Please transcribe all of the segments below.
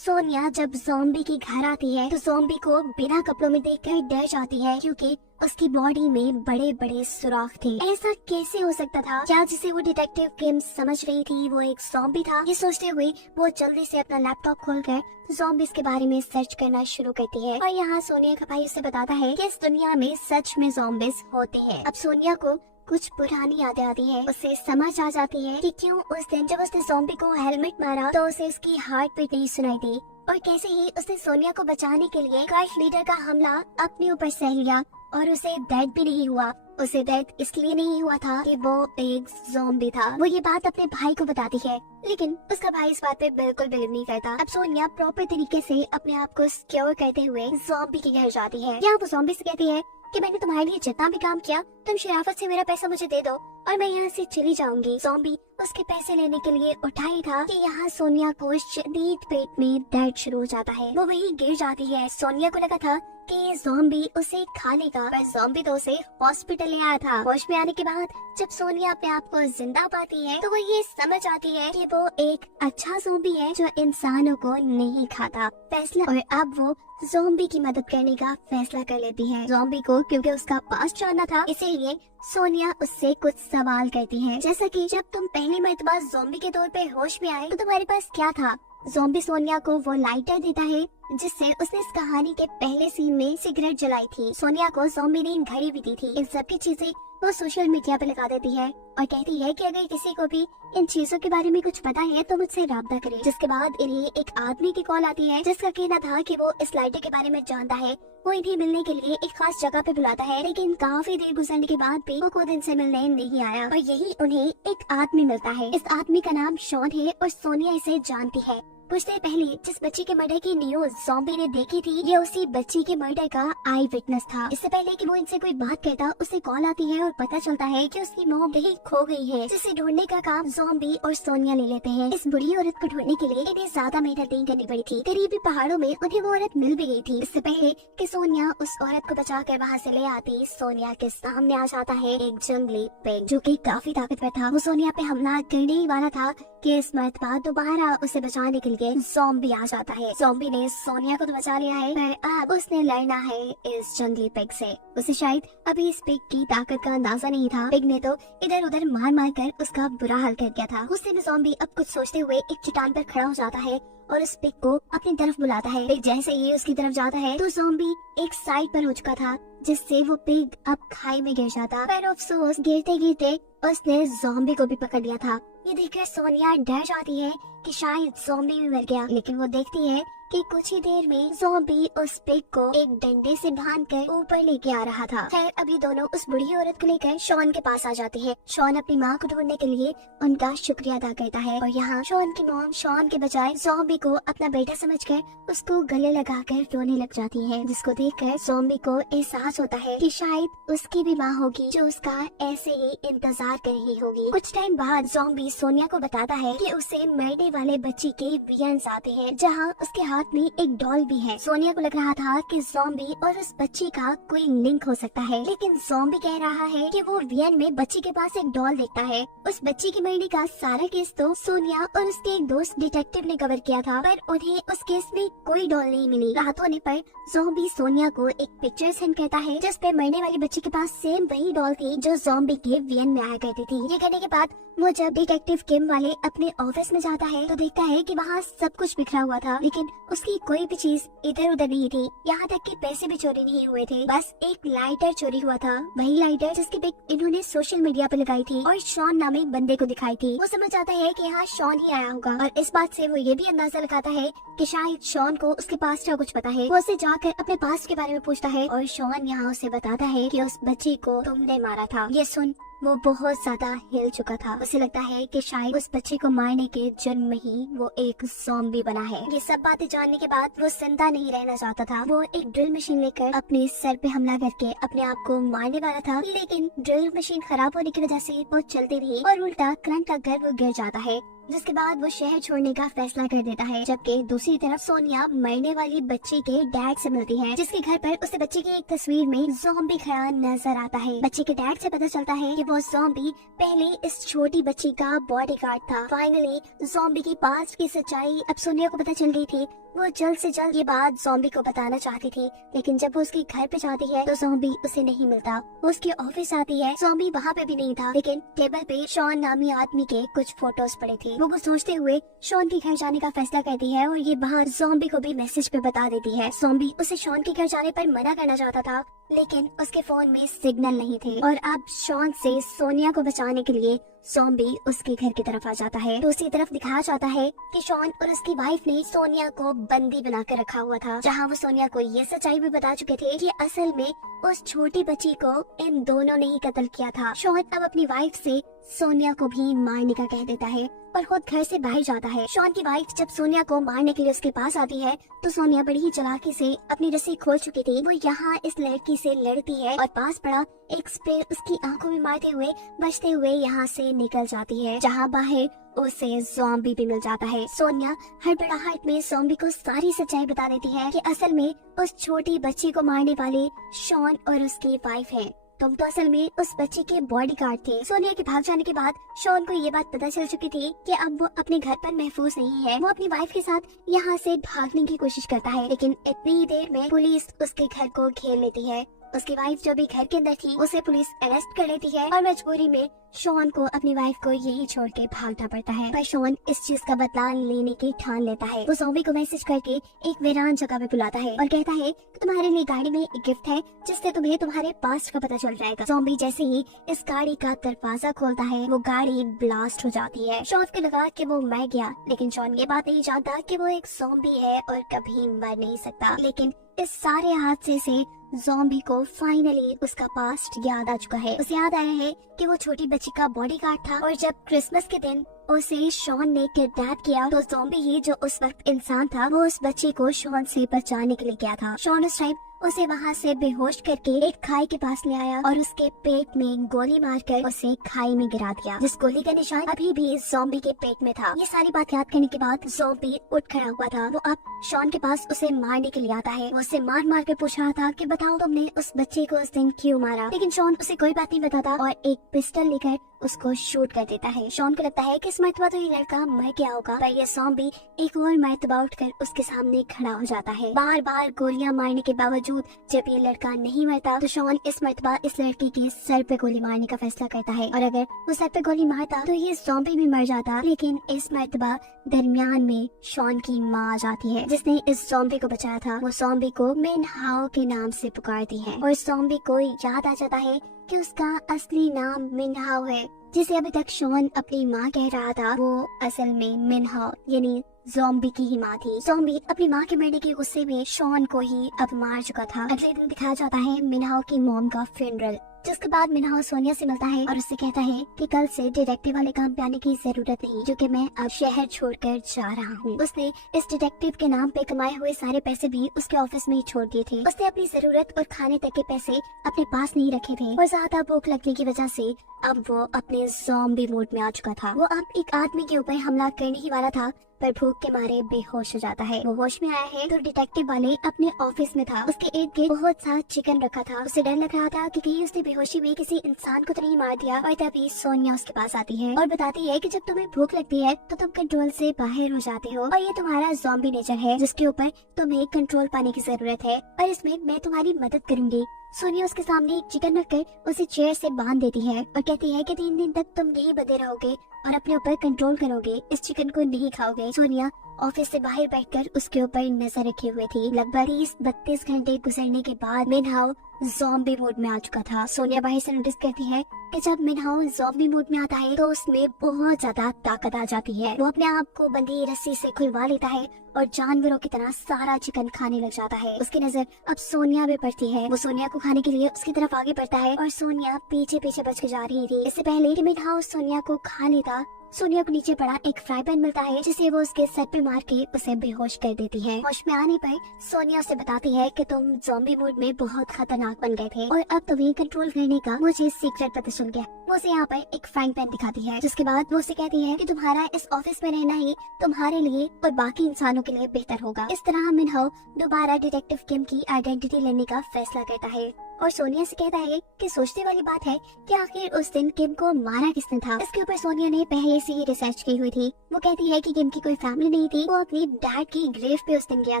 सोनिया जब ज़ॉम्बी के घर आती है तो ज़ॉम्बी को बिना कपड़ों में देखकर डर जाती है क्योंकि उसकी बॉडी में बड़े बड़े सुराख थे। ऐसा कैसे हो सकता था? क्या जिसे वो डिटेक्टिव किम समझ रही थी वो एक ज़ॉम्बी था? ये सोचते हुए वो जल्दी से अपना लैपटॉप खोलकर ज़ॉम्बीज़ के बारे में सर्च करना शुरू करती है और यहाँ सोनिया का भाई उसे बताता है कि इस दुनिया में सच में ज़ॉम्बीज़ होते हैं। अब सोनिया को कुछ पुरानी यादें आती है। उसे समझ आ जाती है कि क्यों उस दिन जब उसने ज़ॉम्बी को हेलमेट मारा तो उसे उसकी हार्ट बीट नहीं सुनाई दी और कैसे ही उसने सोनिया को बचाने के लिए कार्ड लीडर का हमला अपने ऊपर सह लिया और उसे दर्द भी नहीं हुआ। उसे दर्द इसलिए नहीं हुआ था कि वो एक ज़ॉम्बी था। वो ये बात अपने भाई को बताती है लेकिन उसका भाई इस बात पे बिल्कुल बिलीव नहीं करता। अब सोनिया प्रॉपर तरीके से अपने आप को सिक्योर करते हुए ज़ॉम्बी के घर जाती है। यहाँ वो ज़ॉम्बी से कहती है कि मैंने तुम्हारे लिए जितना भी काम किया तुम शराफत से मेरा पैसा मुझे दे दो और मैं यहाँ से चली जाऊंगी। ज़ॉम्बी उसके पैसे लेने के लिए उठा ही था कि यहाँ सोनिया को शदीद पेट में दर्द शुरू हो जाता है। वो वहीं गिर जाती है। सोनिया को लगा था कि ये ज़ॉम्बी उसे खा लेगा पर ज़ॉम्बी तो उसे हॉस्पिटल ले आया था। होश में आने के बाद जब सोनिया अपने आप को जिंदा पाती है तो वो ये समझ आती है कि वो एक अच्छा ज़ॉम्बी है जो इंसानों को नहीं खाता फैसला और अब वो ज़ॉम्बी की मदद करने का फैसला कर लेती है। ज़ॉम्बी को क्योंकि उसका पास्ट जानना था इसीलिए सोनिया उससे कुछ सवाल करती है जैसा कि जब तुम पहली मर्तबा ज़ॉम्बी के तौर पे होश में आए तो तुम्हारे पास क्या था? ज़ॉम्बी सोनिया को वो लाइटर देता है जिससे उसने इस कहानी के पहले सीन में सिगरेट जलाई थी। सोनिया को ज़ॉम्बी ने घड़ी भी दी थी। इन सब की चीजें वो सोशल मीडिया पे लगा देती है और कहती है कि अगर किसी को भी इन चीजों के बारे में कुछ पता है तो मुझसे राब्ता करे। जिसके बाद इन्हें एक आदमी की कॉल आती है जिसका कहना था कि वो इस लाइटर के बारे में जानता है। वो इन्हें मिलने के लिए एक खास जगह पे बुलाता है लेकिन काफी देर गुजरने के बाद भी वो खुद इनसे मिलने नहीं आया और यही उन्हें एक आदमी मिलता है। इस आदमी का नाम शॉन है और सोनिया इसे जानती है। कुछ देर पहले जिस बच्ची के मर्डर की न्यूज ज़ॉम्बी ने देखी थी ये उसी बच्ची के मर्डर का आई विटनेस था। इससे पहले कि वो इनसे कोई बात करता उसे कॉल आती है और पता चलता है कि उसकी मॉम कहीं खो गई है जिसे ढूंढने का काम ज़ॉम्बी और सोनिया ले लेते हैं। इस बुरी औरत को ढूंढने के लिए इन्हें ज्यादा मेहनत नहीं करनी पड़ी थी। करीबी पहाड़ों में उन्हें वो औरत मिल भी गई थी। इससे पहले कि सोनिया उस औरत को बचा कर वहाँ से ले आती सोनिया के सामने आ जाता है एक जंगली पेग जो कि काफी ताकतवर था। वो सोनिया पे हमला करने ही वाला था कि इस मर्तबा दोबारा उसे बचाने के लिए ज़ॉम्बी आ जाता है। ज़ॉम्बी ने सोनिया को तो बचा लिया है पर अब उसने लड़ना है इस जंगली पिग से। उसे शायद अभी इस पिग की ताकत का अंदाजा नहीं था। पिग ने तो इधर उधर मार मार कर उसका बुरा हाल कर दिया था। उस दिन ज़ॉम्बी अब कुछ सोचते हुए एक चट्टान पर खड़ा हो जाता है और उस पिग को अपनी तरफ बुलाता है। पिग जैसे ही उसकी तरफ जाता है तो ज़ॉम्बी एक साइड पर हो चुका था जिससे वो पिग अब खाई में गिर जाता। पर अफसोस गिरते गिरते उसने ज़ॉम्बी को भी पकड़ लिया था। ये देखकर सोनिया डर जाती है कि शायद ज़ॉम्बी भी मर गया लेकिन वो देखती है कि कुछ ही देर में ज़ॉम्बी उस पिग को एक डंडे से बांधकर ऊपर लेके आ रहा था। खैर अभी दोनों उस बुढ़ी औरत को लेकर शॉन के पास आ जाते हैं। शॉन अपनी माँ को ढूंढने के लिए उनका शुक्रिया अदा करता है और यहाँ शॉन की मॉम शॉन के बजाय ज़ॉम्बी को अपना बेटा समझकर उसको गले लगाकर रोने लग जाती है जिसको देखकर ज़ॉम्बी को एहसास होता है कि शायद उसकी भी माँ होगी जो उसका ऐसे ही इंतजार कर रही होगी। कुछ टाइम बाद ज़ॉम्बी सोनिया को बताता है कि उसे मरने वाले बच्ची के विजन्स आते हैं जहाँ उसके हाथ में एक डॉल भी है। सोनिया को लग रहा था कि ज़ॉम्बी और उस बच्ची का कोई लिंक हो सकता है लेकिन ज़ॉम्बी कह रहा है कि वो वियन में बच्ची के पास एक डॉल देखता है। उस बच्ची की मरने का सारा केस तो सोनिया और उसके एक दोस्त डिटेक्टिव ने कवर किया था पर उन्हें उस केस में कोई डॉल नहीं मिली। रात होने पर ज़ॉम्बी सोनिया को एक पिक्चर सेंड करता है जिस पे मरने वाली बच्ची के पास सेम वही डॉल थी जो ज़ॉम्बी के वियन में आया करती थी। ये करने के बाद वो जब डिटेक्टिव किम वाले अपने ऑफिस में जाता है तो देखता है कि वहाँ सब कुछ बिखरा हुआ था लेकिन उसकी कोई भी चीज इधर उधर नहीं थी। यहाँ तक कि पैसे भी चोरी नहीं हुए थे। बस एक लाइटर चोरी हुआ था, वही लाइटर जिसकी पिक इन्होंने सोशल मीडिया पे लगाई थी और शॉन नामी बंदे को दिखाई थी। वो समझ आता है कि यहाँ शॉन ही आया होगा और इस बात से वो ये भी अंदाजा लगाता है कि शायद शॉन को उसके पास्ट का कुछ पता है। वो उसे जाकर अपने पास्ट के बारे में पूछता है और शॉन यहाँ उसे बताता है कि उस बच्ची को तुमने मारा था। ये सुन वो बहुत ज्यादा हिल चुका था। उसे लगता है कि शायद उस बच्चे को मारने के जुर्म में ही वो एक ज़ॉम्बी बना है। ये सब बातें जानने के बाद वो जिंदा नहीं रहना चाहता था। वो एक ड्रिल मशीन लेकर अपने सर पे हमला करके अपने आप को मारने वाला था लेकिन ड्रिल मशीन खराब होने की वजह से वो चलती नहीं और उल्टा करंट का घर वो गिर जाता है। जिसके बाद वो शहर छोड़ने का फैसला कर देता है। जबकि दूसरी तरफ सोनिया मरने वाली बच्ची के डैड से मिलती है, जिसके घर पर उसे बच्चे की एक तस्वीर में ज़ॉम्बी खड़ा नजर आता है। बच्चे के डैड से पता चलता है कि वो ज़ॉम्बी पहले इस छोटी बच्ची का बॉडीगार्ड था। फाइनली ज़ॉम्बी की पास्ट की सच्चाई अब सोनिया को पता चल गई थी। वो जल्द से जल्द ये बात ज़ॉम्बी को बताना चाहती थी, लेकिन जब वो उसके घर पे जाती है तो ज़ॉम्बी उसे नहीं मिलता। वो उसके ऑफिस आती है, ज़ॉम्बी वहाँ पे भी नहीं था, लेकिन टेबल पे शॉन नामी आदमी के कुछ फोटोज पड़े थे। वो सोचते हुए शॉन के घर जाने का फैसला करती है और ये बाहर ज़ॉम्बी को भी मैसेज पे बता देती है। ज़ॉम्बी उसे शॉन के घर जाने पर मना करना चाहता था, लेकिन उसके फोन में सिग्नल नहीं थे और अब शॉन से सोनिया को बचाने के लिए ज़ॉम्बी उसके घर की तरफ आ जाता है। दूसरी तरफ दिखाया जाता है कि शॉन और उसकी वाइफ ने सोनिया को बंदी बनाकर रखा हुआ था, जहां वो सोनिया को ये सच्चाई भी बता चुके थे कि असल में उस छोटी बच्ची को इन दोनों ने ही कत्ल किया था। शॉन अब अपनी वाइफ से सोनिया को भी मारने का कह देता है और खुद घर से बाहर जाता है। शॉन की वाइफ जब सोनिया को मारने के लिए उसके पास आती है तो सोनिया बड़ी ही चालाकी से अपनी रस्सी खोल चुकी थी। वो यहाँ इस लड़की से लड़ती है और पास पड़ा एक स्प्रे उसकी आंखों में मारते हुए बचते हुए यहाँ से निकल जाती है, जहाँ बाहर उसे ज़ॉम्बी भी मिल जाता है। सोनिया हड़बड़ाहट में ज़ॉम्बी को सारी सच्चाई बता देती है कि असल में उस छोटी बच्ची को मारने वाले शॉन और उसकी वाइफ है। तुम तो असल में उस बच्चे के बॉडीगार्ड थे। सोनिया के भाग जाने के बाद शॉन को ये बात पता चल चुकी थी कि अब वो अपने घर पर महफूज नहीं है। वो अपनी वाइफ के साथ यहाँ से भागने की कोशिश करता है, लेकिन इतनी देर में पुलिस उसके घर को घेर लेती है। उसकी वाइफ जो भी घर के अंदर थी उसे पुलिस अरेस्ट कर लेती है और मजबूरी में शॉन को अपनी वाइफ को यही छोड़ के भागना पड़ता है। पर शॉन इस चीज का बदला लेने की ठान लेता है। वो ज़ॉम्बी को मैसेज करके एक वीरान जगह पे बुलाता है और कहता है कि तुम्हारे लिए गाड़ी में एक गिफ्ट है जिससे तुम्हें तुम्हारे पास्ट का पता चल जाएगा। ज़ॉम्बी जैसे ही इस गाड़ी का दरवाजा खोलता है वो गाड़ी ब्लास्ट हो जाती है। शॉन को लगा कि वो मर गया, लेकिन शॉन ये बात नहीं जानता कि वो एक ज़ॉम्बी है और कभी मर नहीं सकता। लेकिन इस सारे हादसे से ज़ॉम्बी को फाइनली उसका पास्ट याद आ चुका है। उसे याद आया है कि वो छोटी बच्ची का बॉडीगार्ड था और जब क्रिसमस के दिन उसे शॉन ने किडनैप किया तो ज़ॉम्बी ही जो उस वक्त इंसान था वो उस बच्ची को शॉन से बचाने के लिए गया था। शॉन उस टाइम उसे वहाँ से बेहोश करके एक खाई के पास ले आया और उसके पेट में गोली मारकर उसे खाई में गिरा दिया, जिस गोली का निशान अभी भी ज़ॉम्बी के पेट में था। ये सारी बात याद करने के बाद ज़ॉम्बी उठ खड़ा हुआ था। वो अब शॉन के पास उसे मारने के लिए आता है। वो उसे मार मार कर पूछ रहा था कि बताओ तुमने उस बच्चे को उस दिन क्यों मारा, लेकिन शॉन उसे कोई बात नहीं बताता और एक पिस्टल लेकर उसको शूट कर देता है। शॉन को लगता है कि इस मर्तबा तो ये लड़का मर गया होगा, पर ये ज़ॉम्बी एक और मर्तबा उठकर उसके सामने खड़ा हो जाता है। बार बार गोलियां मारने के बावजूद जब ये लड़का नहीं मरता तो शॉन इस मर्तबा इस लड़के के सर पे गोली मारने का फैसला करता है और अगर वो सर पे गोली मारता तो ये ज़ॉम्बी भी मर जाता। लेकिन इस मर्तबा दरमियान में शॉन की माँ आ जाती है जिसने इस ज़ॉम्बी को बचाया था। वो ज़ॉम्बी को मिन हाओ के नाम से पुकारती है और ज़ॉम्बी को याद आ जाता है कि उसका असली नाम मिन हाओ है, जिसे अभी तक शॉन अपनी माँ कह रहा था वो असल में मिन हाओ यानी ज़ॉम्बी की ही माँ थी। ज़ॉम्बी अपनी माँ के मरने के गुस्से में शॉन को ही अब मार चुका था। अगले दिन दिखाया जाता है मिन हाओ की मॉम का फ्यूनरल, जिसके बाद मिन हाओ सोनिया से मिलता है और उससे कहता है कि कल से डिटेक्टिव वाले काम पे आने की जरूरत नहीं, क्योंकि मैं अब शहर छोड़कर जा रहा हूँ। उसने इस डिटेक्टिव के नाम पे कमाए हुए सारे पैसे भी उसके ऑफिस में ही छोड़ दिए थे। उसने अपनी जरूरत और खाने तक के पैसे अपने पास नहीं रखे थे और ज्यादा भूख लगने की वजह से अब वो अपने ज़ॉम्बी मोड में आ चुका था। वो अब एक आदमी के ऊपर हमला करने ही वाला था, पर भूख के मारे बेहोश हो जाता है। वो होश में आया है तो डिटेक्टिव वाले अपने ऑफिस में था। उसके इर्द गिर्द बहुत सा चिकन रखा था। उसे डर लग रहा था कि कहीं उसने बेहोशी में किसी इंसान को तो नहीं मार दिया। और तभी सोनिया उसके पास आती है और बताती है कि जब तुम्हें भूख लगती है तो तुम कंट्रोल से बाहर हो जाते हो और ये तुम्हारा ज़ॉम्बी नेचर है जिसके ऊपर तुम्हें कंट्रोल पाने की जरूरत है और इसमें मैं तुम्हारी मदद करूंगी। सोनिया उसके सामने एक चिकन रखकर उसे चेयर से बांध देती है और कहती है कि 3 दिन तक तुम यही बंधे रहोगे और अपने ऊपर कंट्रोल करोगे, इस चिकन को नहीं खाओगे। सोनिया ऑफिस से बाहर बैठकर उसके ऊपर नजर रखे हुए थी। लगभग 30-32 घंटे गुजरने के बाद मिन हाओ ज़ॉम्बी मोड में आ चुका था। सोनिया बाहर से नोटिस करती है कि जब मिन हाओ ज़ॉम्बी मोड में आता है तो उसमें बहुत ज्यादा ताकत आ जाती है। वो अपने आप को बंधी रस्सी से खुलवा लेता है और जानवरों की तरह सारा चिकन खाने लग जाता है। उसकी नजर अब सोनिया पे पड़ती है। वो सोनिया को खाने के लिए उसकी तरफ आगे बढ़ता है और सोनिया पीछे पीछे बच के जा रही थी। इससे पहले कि मिन हाओ सोनिया को खा लेता सोनिया को नीचे पड़ा एक फ्राई पैन मिलता है जिसे वो उसके सर पे मार के उसे बेहोश कर देती है। होश में आने पर सोनिया उसे बताती है कि तुम ज़ॉम्बी मूड में बहुत खतरनाक बन गए थे और अब तुम्हें कंट्रोल करने का मुझे सीक्रेट पता चल गया। वो उसे यहाँ पर एक फ्राइंग पैन दिखाती है, जिसके बाद वो उसे कहती है कि तुम्हारा इस ऑफिस में रहना ही तुम्हारे लिए और बाकी इंसानों के लिए बेहतर होगा। इस तरह मिनहो दोबारा डिटेक्टिव किम की आइडेंटिटी लेने का फैसला करता है और सोनिया से कहता है कि सोचने वाली बात है कि आखिर उस दिन किम को मारा किसने था। इसके ऊपर सोनिया ने पहले से ही रिसर्च की हुई थी। वो कहती है कि किम की कोई फैमिली नहीं थी, वो अपनी डैड की ग्रेव पे उस दिन गया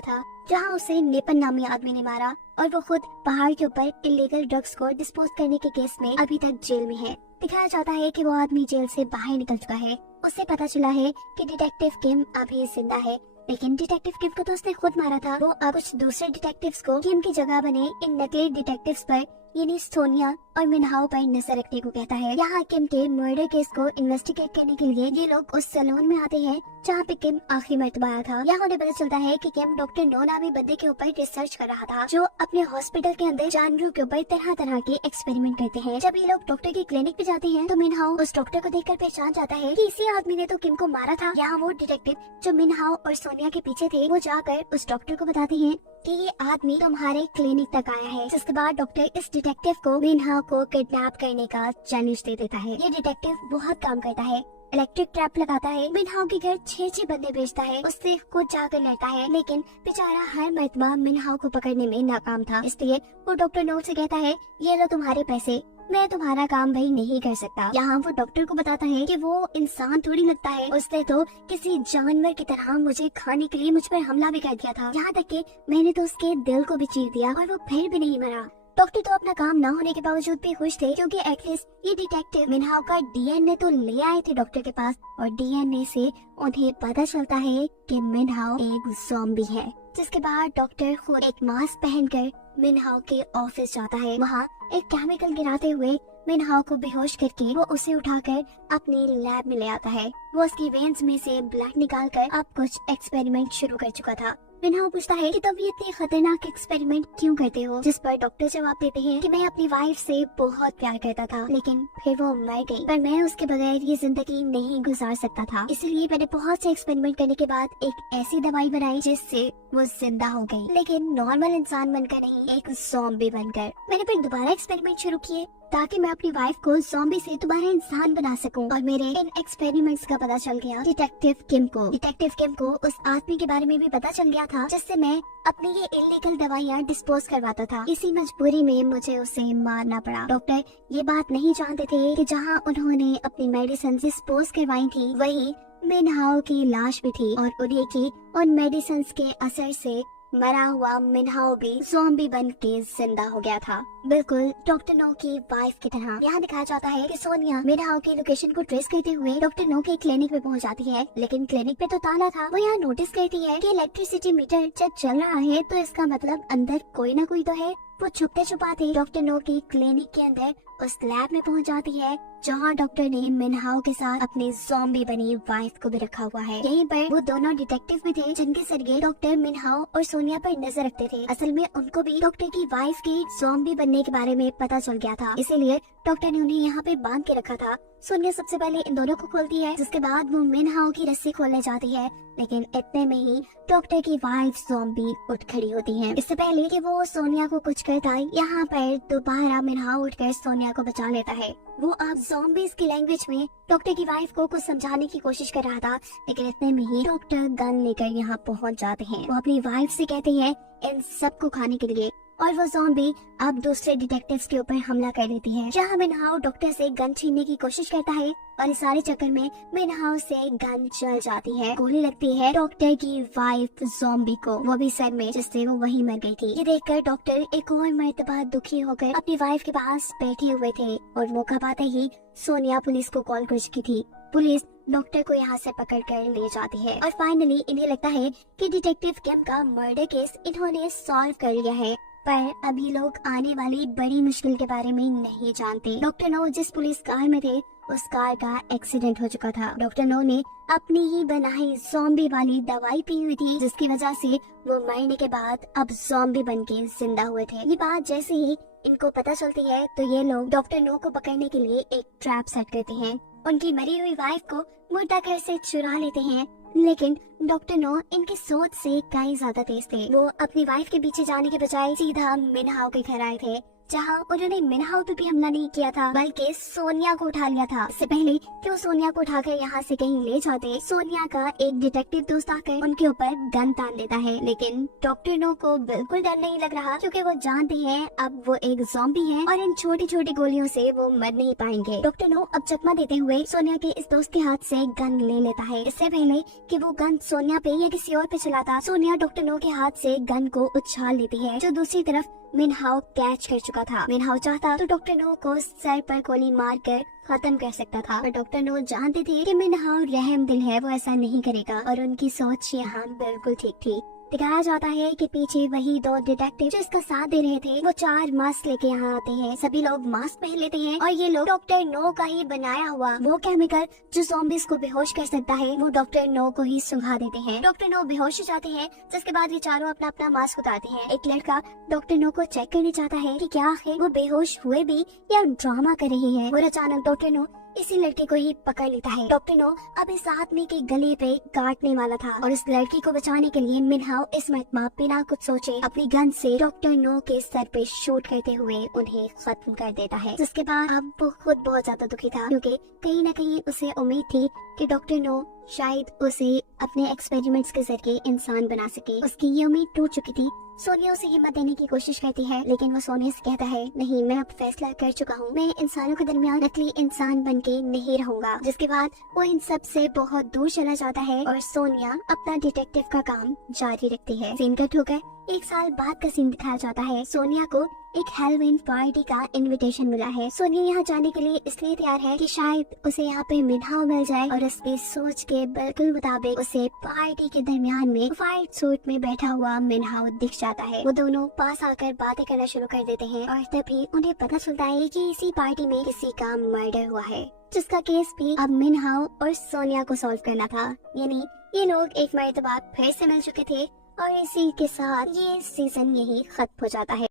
था जहाँ उसे नेपन नामी आदमी ने मारा और वो खुद पहाड़ के ऊपर इलीगल ड्रग्स को डिस्पोज करने के केस में अभी तक जेल में है। दिखाया जाता है कि वो आदमी जेल से बाहर निकल चुका है। उससे पता चला है कि डिटेक्टिव किम अभी जिंदा है, लेकिन डिटेक्टिव किम को तो उसने खुद मारा था। वो अब कुछ दूसरे डिटेक्टिव्स को किम की जगह बने इन नकली डिटेक्टिव्स पर यानी सोनिया और मिनहाओ पर नजर रखने को कहता है। यहाँ किम के मर्डर केस को इन्वेस्टिगेट करने के लिए ये लोग उस सैलून में आते हैं जहाँ पे किम आखिरी मर्तबा आया था। यहाँ उन्हें पता चलता है कि किम डॉक्टर नो नामी बंदे के ऊपर रिसर्च कर रहा था जो अपने हॉस्पिटल के अंदर जानवरों के ऊपर तरह तरह के एक्सपेरिमेंट करते हैं। जब ये लोग डॉक्टर की क्लिनिक पे जाते हैं तो मिनहाओ उस डॉक्टर को देखकर पहचान जाता है कि इसी आदमी ने तो किम को मारा था। यहाँ वो डिटेक्टिव जो मिनहाओ और सोनिया के पीछे थे वो जाकर उस डॉक्टर को बताते हैं कि ये आदमी तुम्हारे क्लिनिक तक आया है। जिसके बाद डॉक्टर इस डिटेक्टिव को मिनहाओ को किडनैप करने का चैलेंज दे देता है। ये डिटेक्टिव बहुत काम करता है, इलेक्ट्रिक ट्रैप लगाता है, मिनहाओ के घर 6 बंदे भेजता है, उससे खुद जाकर लड़ता है, लेकिन बेचारा हर मर्तबा मिनहाओ को पकड़ने में नाकाम था। इसलिए वो डॉक्टर नो से कहता है ये लो तुम्हारे पैसे, मैं तुम्हारा काम भाई नहीं कर सकता। यहाँ वो डॉक्टर को बताता है कि वो इंसान थोड़ी लगता है, उसने तो किसी जानवर की तरह मुझे खाने के लिए मुझ पर हमला भी कर दिया था। यहाँ तक कि मैंने तो उसके दिल को भी चीर दिया और वो फिर भी नहीं मरा। डॉक्टर तो अपना काम न होने के बावजूद भी खुश थे क्योंकि एटलीस्ट ये डिटेक्टिव मिनहाओ का डीएनए तो ले आए थे डॉक्टर के पास और डीएनए से उन्हें पता चलता है कि मिनहाओ एक ज़ॉम्बी है। जिसके बाद डॉक्टर खुद एक मास्क पहनकर मिनहाओ के ऑफिस जाता है। वहाँ एक केमिकल गिराते हुए मिनहाओ को बेहोश करके वो उसे उठाकर अपनी लैब में ले आता है। वो उसकी वेन्स में से ब्लड निकालकर अब कुछ एक्सपेरिमेंट शुरू कर चुका था। मिनहाओ पूछता है कि तुम ये इतने खतरनाक एक्सपेरिमेंट क्यों करते हो, जिस पर डॉक्टर जवाब देते हैं कि मैं अपनी वाइफ से बहुत प्यार करता था, लेकिन फिर वो मर गई, पर मैं उसके बगैर ये जिंदगी नहीं गुजार सकता था, इसलिए मैंने बहुत से एक्सपेरिमेंट करने के बाद एक ऐसी दवाई बनाई जिससे वो जिंदा हो गई, लेकिन नॉर्मल इंसान बनकर नहीं, एक ज़ॉम्बी बनकर। मैंने फिर दोबारा एक्सपेरिमेंट शुरू किए ताकि मैं अपनी वाइफ को ज़ॉम्बी से दोबारा इंसान बना सकूं और मेरे इन एक्सपेरिमेंट्स का पता चल गया डिटेक्टिव किम को उस आदमी के बारे में भी पता चल गया था जिससे मैं अपनी ये इलीगल दवाइयाँ डिस्पोज करवाता था। इसी मजबूरी में मुझे उसे मारना पड़ा। डॉक्टर ये बात नहीं जानते थे कि जहाँ उन्होंने अपनी मेडिसिन डिस्पोज करवाई थी वही मिनहाओ की लाश भी थी और उन्हीं की उन मेडिसिन के असर से मरा हुआ मिनहाओ भी ज़ॉम्बी बन के जिंदा हो गया था, बिल्कुल डॉक्टर नो की वाइफ की तरह। यहाँ दिखाया जाता है कि सोनिया मिनहाओ की लोकेशन को ट्रेस करते हुए डॉक्टर नो के क्लिनिक में पहुँच जाती है, लेकिन क्लिनिक पे तो ताला था। वो यहाँ नोटिस करती है कि इलेक्ट्रिसिटी मीटर जब चल रहा है तो इसका मतलब अंदर कोई ना कोई तो है। वो छुपते छुपाते डॉक्टर नो की क्लिनिक के अंदर उस लैब में पहुंच जाती है जहां डॉक्टर ने मिनहाओ के साथ अपनी ज़ॉम्बी बनी वाइफ को भी रखा हुआ है। यहीं पर वो दोनों डिटेक्टिव भी थे जिनके जरिए डॉक्टर मिनहाओ और सोनिया पर नजर रखते थे। असल में उनको भी डॉक्टर की वाइफ की ज़ॉम्बी बनने के बारे में पता चल गया था, इसीलिए डॉक्टर ने उन्हें यहाँ पे बांध के रखा था। सोनिया सबसे पहले इन दोनों को खोलती है, जिसके बाद वो मिनहाओ की रस्सी खोलने जाती है, लेकिन इतने में ही डॉक्टर की वाइफ ज़ॉम्बी उठ खड़ी होती है। इससे पहले कि वो सोनिया को कुछ करता है, यहाँ पर दोबारा मिनहाओ उठकर सोनिया को बचा लेता है। वो अब ज़ॉम्बीज़ की लैंग्वेज में डॉक्टर की वाइफ को कुछ समझाने की कोशिश कर रहा था, लेकिन इतने में ही डॉक्टर गन लेकर यहाँ पहुँच जाते हैं। वो अपनी वाइफ से कहते हैं इन सबको खाने के लिए और वो ज़ॉम्बी अब दूसरे डिटेक्टिव्स के ऊपर हमला कर देती है। जहाँ मिनहाओ डॉक्टर से गन छीनने की कोशिश करता है और इस सारे चक्कर में मिनहाओ से गन चल जाती है। गोली लगती है डॉक्टर की वाइफ ज़ॉम्बी को, वो भी सर में, जिससे वो वहीं मर गई थी। ये देखकर डॉक्टर एक और मर्तबा दुखी होकर अपनी वाइफ के पास बैठे हुए थे और मौका पाते ही सोनिया पुलिस को कॉल कर चुकी थी। पुलिस डॉक्टर को यहाँ से पकड़ कर ले जाती है और फाइनली इन्हें लगता है कि डिटेक्टिव किम का मर्डर केस इन्होंने सॉल्व कर लिया है, पर अभी लोग आने वाली बड़ी मुश्किल के बारे में नहीं जानते। डॉक्टर नो जिस पुलिस कार में थे उस कार का एक्सीडेंट हो चुका था। डॉक्टर नो ने अपनी ही बनाई ज़ॉम्बी वाली दवाई पी हुई थी, जिसकी वजह से वो मरने के बाद अब ज़ॉम्बी बन के जिंदा हुए थे। ये बात जैसे ही इनको पता चलती है तो ये लोग डॉक्टर नो को पकड़ने के लिए एक ट्रैप सेट करते हैं उनकी मरी हुई वाइफ को मुर्दा घर से चुरा लेते हैं। लेकिन डॉक्टर नो इनकी सोच से कई ज्यादा तेज थे। वो अपनी वाइफ के पीछे जाने के बजाय सीधा मिनहाओ के घर आए थे, जहां उन्होंने मिनहाओ पे भी हमला नहीं किया था बल्कि सोनिया को उठा लिया था। इससे पहले कि वो सोनिया को उठाकर यहाँ से कहीं ले जाते, सोनिया का एक डिटेक्टिव दोस्त आकर उनके ऊपर गन तान देता है। लेकिन डॉक्टर नो को बिल्कुल डर नहीं लग रहा, क्योंकि वो जानते हैं अब वो एक ज़ॉम्बी है और इन छोटी छोटी गोलियों से वो मर नहीं पाएंगे। डॉक्टर नो अब चकमा देते हुए सोनिया के इस दोस्त के हाथ से गन ले लेता है। इससे पहले कि वो गन सोनिया पे या किसी और पे चलाता, सोनिया डॉक्टर नो के हाथ से गन को उछाल लेती है, जो दूसरी तरफ मिनहाओ कैच कर चुका था। मिनहाओ चाहता तो डॉक्टर नो को सर पर गोली मारकर खत्म कर सकता था, पर डॉक्टर नो जानते थे कि मिनहाओ रहम दिल है, वो ऐसा नहीं करेगा और उनकी सोच यहाँ बिल्कुल ठीक थी। दिखाया जाता है कि पीछे वही दो डिटेक्टिव जो इसका साथ दे रहे थे, वो 4 मास्क लेके यहाँ आते हैं। सभी लोग मास्क पहन लेते हैं और ये लोग डॉक्टर नो का ही बनाया हुआ वो केमिकल जो ज़ॉम्बीज़ को बेहोश कर सकता है, वो डॉक्टर नो को ही सुंघा देते हैं। डॉक्टर नो बेहोश हो जाते हैं, जिसके बाद ये चारों अपना अपना मास्क उतारते हैं। एक लड़का डॉक्टर नो को चेक करने चाहता है कि क्या है वो बेहोश हुए भी या ड्रामा कर रही है, और अचानक डॉक्टर नो इसी लड़की को ही पकड़ लेता है। डॉक्टर नो अब इस आदमी के गले पे काटने वाला था और इस लड़की को बचाने के लिए मिनहाओ इस मरतबा बिना कुछ सोचे अपनी गन से डॉक्टर नो के सर पे शूट करते हुए उन्हें खत्म कर देता है। जिसके बाद अब वो खुद बहुत ज्यादा दुखी था, क्योंकि कहीं न कहीं उसे उम्मीद थी कि डॉक्टर नो शायद उसे अपने एक्सपेरिमेंट्स के जरिए इंसान बना सके। उसकी ये उम्मीद टूट चुकी थी। सोनिया उसे हिम्मत देने की कोशिश करती है, लेकिन वो सोनिया से कहता है, नहीं, मैं अब फैसला कर चुका हूँ, मैं इंसानों के दरमियान नकली इंसान बनके नहीं रहूंगा। जिसके बाद वो इन सब से बहुत दूर चला जाता है और सोनिया अपना डिटेक्टिव का काम जारी रखती है। सीन कट होकर 1 साल बाद का सीन दिखाया जाता है। सोनिया को एक हैलोवीन पार्टी का इनविटेशन मिला है। सोनिया यहाँ जाने के लिए इसलिए तैयार है कि शायद उसे यहाँ पे मिनहाओ मिल जाए और उसकी सोच के बिल्कुल मुताबिक उसे पार्टी के दरमियान में व्हाइट सूट में बैठा हुआ मिनहाओ दिख जाता है। वो दोनों पास आकर बातें करना शुरू कर देते हैं और तभी उन्हें पता चलता है कि इसी पार्टी में किसी का मर्डर हुआ है, जिसका केस भी अब मिनहाओ और सोनिया को सॉल्व करना था। यानी ये लोग एक मरतबा फिर से मिल चुके थे और इसी के साथ ये सीजन यही खत्म हो जाता है।